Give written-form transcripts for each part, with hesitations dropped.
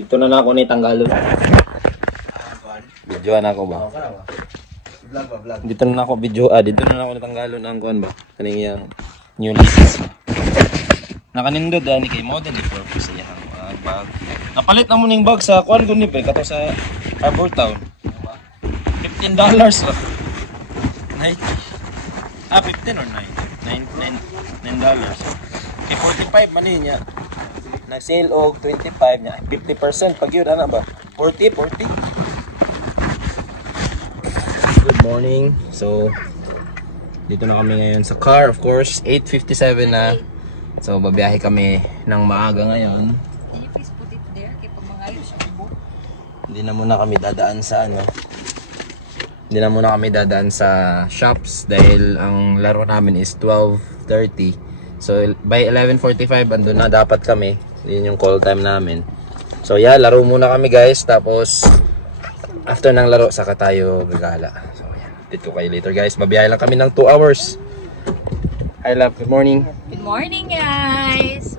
Dito na ako ni Tanggalo. Videoan ako ba? Dito na ako dito na ako ni Tanggalo ng kuan ba? Kaning yang new lease. Nakanindot ani kay model ni purpose niya ang bag. Napalit na mo ning bag sa kuan kun ni pre kato sa Harbor Town. $15 lang. 90. 15 or 9 dollars. Kay 45 man niya. Nag-sale og 25 niya. 50% pag yun ana ba? 40. Good morning. So dito na kami ngayon sa car, of course. 8:57 na. So babiyahe kami ng maaga ngayon. Hindi na muna kami dadaan sa shops dahil ang laro namin is 12:30. So by 11:45 andun na dapat kami. Yun yung call time namin. So yeah, laro muna kami guys. Tapos after ng laro saka tayo gagala. So yeah, dito kayo later guys. Babiyahe lang kami ng 2 hours. Hi love, good morning. Good morning guys.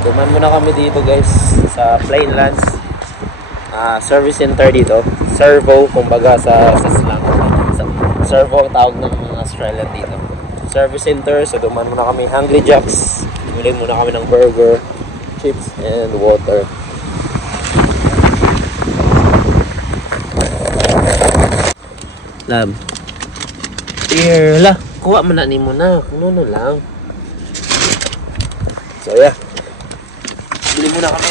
Duman muna kami dito guys sa Plainlands service center dito. Servo kumbaga sa slang. Servo ang tawag ng mga Australian dito. Service center. So duman muna kami. Hungry Jacks. Bili muna kami ng burger, chips, and water. Lab. Here lah. Kuha man na ni mo na. Kuno lang. So yeah. Bili muna kami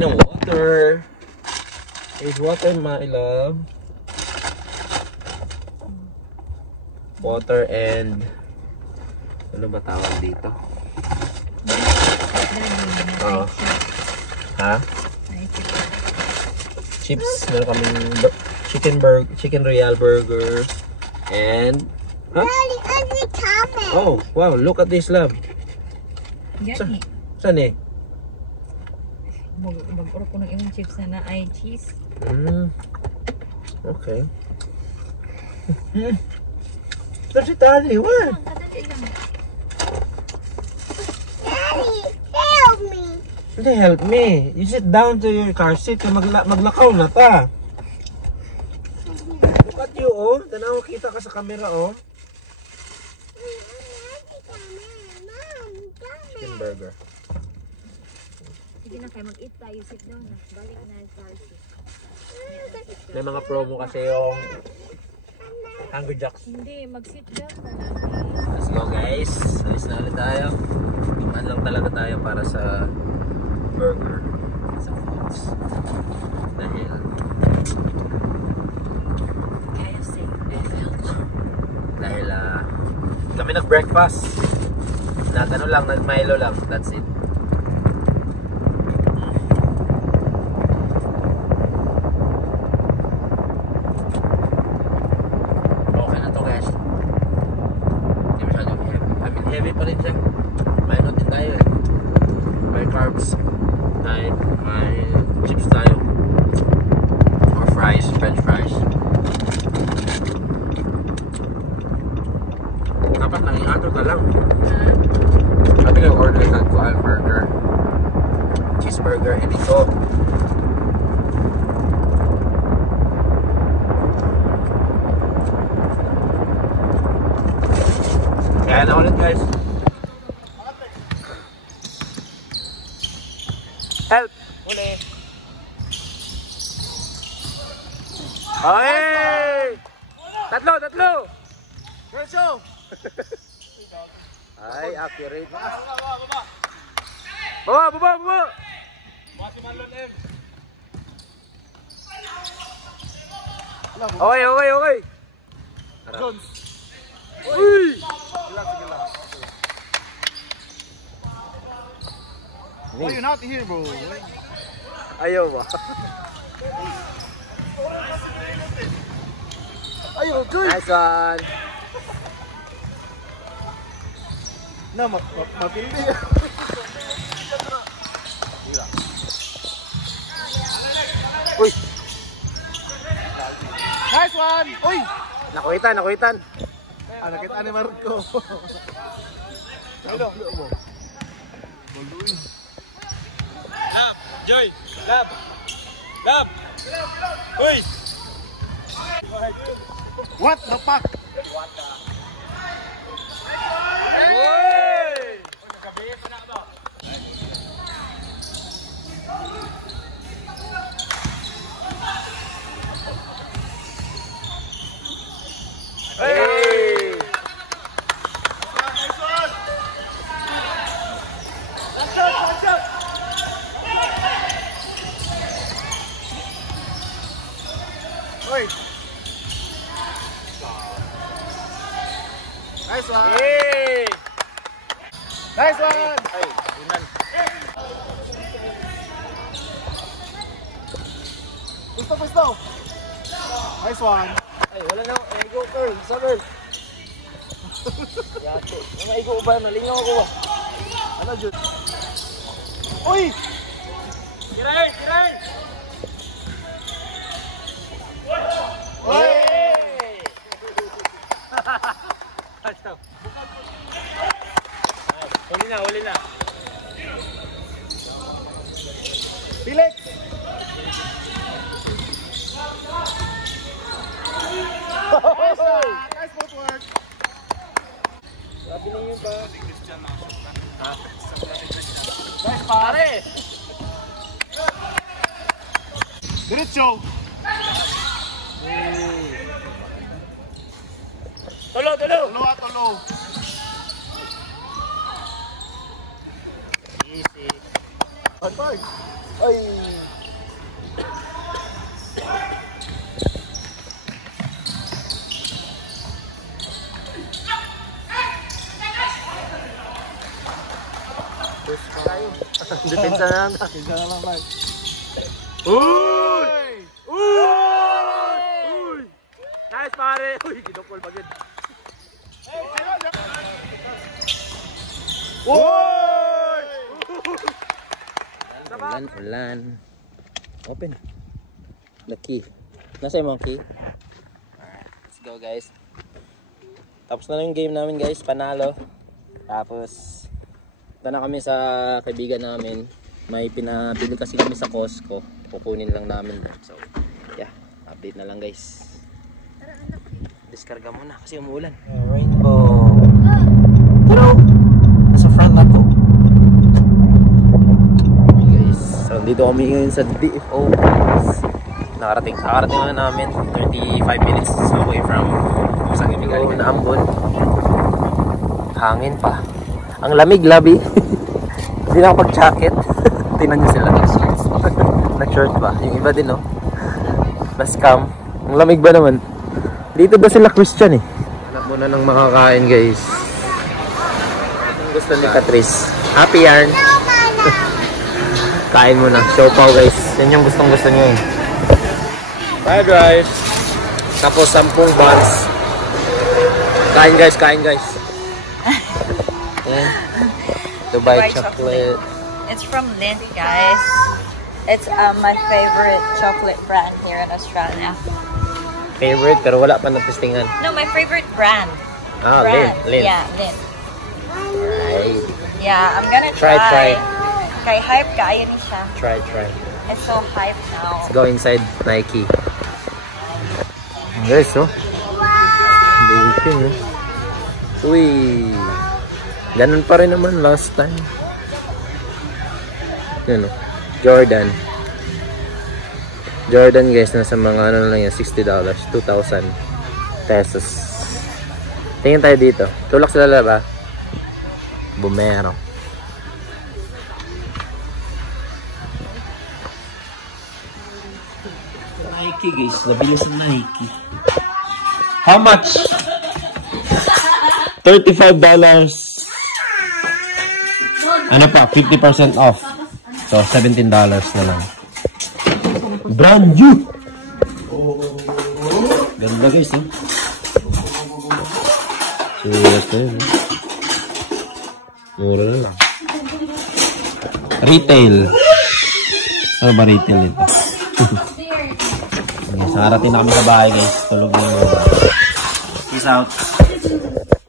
ng water. Here's water, my love. Water and ano ba tawag dito? Ha? Chips. Meron kaming chicken royal burger and oh, wow, look at this, love. Saan eh? Mag-order ko ng imong chips na ay cheese. Okay. That's it, Daddy. What? Daddy, help me. Hindi, help me. You sit down to your car seat. Maglakaw na ta. Look at you, oh. Tanaw, kita ka sa camera, oh. Chicken burger. Sige na kayo, mag-eat tayo. Sit down na. Balik na yung car seat. May mga promo kasi yung Hungry Jacks. Hindi, mag-sit down na. Let's go guys. Alis na ulit tayo. Dumaan lang talaga tayo para sa burger. Sa foods. Dahil kami nag-breakfast. Nag-ano lang, nag-Milo lang. That's it. Okay na to guys. Hindi masyadong heavy. I mean heavy pa rin siya. May ano din tayo eh. May carbs. May chips tayo. Or fries, french fries. Dapat nangingato ka lang. Sabi ko order ng kuan burger, cheeseburger, and ito. Kaya na ulit guys. Help! Uli! Okay! Tatlo! Let's go! Ay, accurate. Baba! Okay. Jones. Uy! Why you not here, bro? Ayaw ba? Ayaw, good. Nice one. Na, matindi. Uy! Nice one! Uy! Nakuitan. Ah, nakita ni Marco. Ano? Lab, Joy! Lab! Uy! What the fuck? Uy! Nice one! Hey! Nice one! Ay, unan. Gusto! Nice one! Ay, wala na. Ay, go, girl. Sa girl. Yato. Mga igo ba? Nalingaw ako ba? Ano, Jun? Uy! Kiray! Uy! Huli na. Felix! Nice footwork! Sabi ninyo ba? Nice pare! Diretso! Tulo! Tulo! Easy. High. Ay! Push pa tayo. Depensa na lang. Pinsa na lang, Mike. Uy! Nice pare! Uy, ginukol bagid. Uy! Ulan. Open. The key. Nasa yung key? Let's go guys. Tapos na yung game namin guys. Panalo. Tapos ito na kami sa kaibigan namin. May pinabili kasi kami sa Costco. Kukunin lang namin. So yeah. Update na lang guys. Diskarga muna kasi umuulan. Rainbow. Hello! Sa front na to. Guys, so dito kami ngayon sa DFO. Nakarating na namin 35 minutes away from saan kami galing na Ambon. Hangin pa. Ang lamig, labi. Hindi na ako pag-jacket. Tingnan nyo sila. Nag-short ba? Yung iba din, no? Na-scam. Ang lamig ba naman? Dito ba sila Christian, eh? Hanap muna ng makakain, guys. Gusto ni Patrice. Happy yarn. Kain muna. Siopaw guys. Yan yung gustong gusto nyo eh. Bye guys. Tapos 10 buns. Kain guys. Yan. Dubai chocolate. It's from Lindt, guys. It's my favorite chocolate brand here in Australia. Favorite pero wala pa natistingan. No, my favorite brand. Ah, Lindt. Yeah, Lindt. Right. Yeah, I'm gonna Try. Kay hype kayo ni siya. Try. It's so hype now. Let's go inside Nike. Guys, oh. Baking, oh. Uy. Ganun pa rin naman last time. Yun, oh. Jordan guys, nasa mga ano lang yan, $60, 2,000 pesos. Tingin tayo dito. Tulak sila ba? Bumero. Nike guys, nabili sa Nike. How much? $35. Ano pa? 50% off. So, $17 na lang. Brand new! Ganda guys, eh. Mura na lang. Retail. Ano ba retail ito? Yes, harating na kami sa bahay guys. Tulog na yung Peace out.